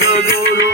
জগরু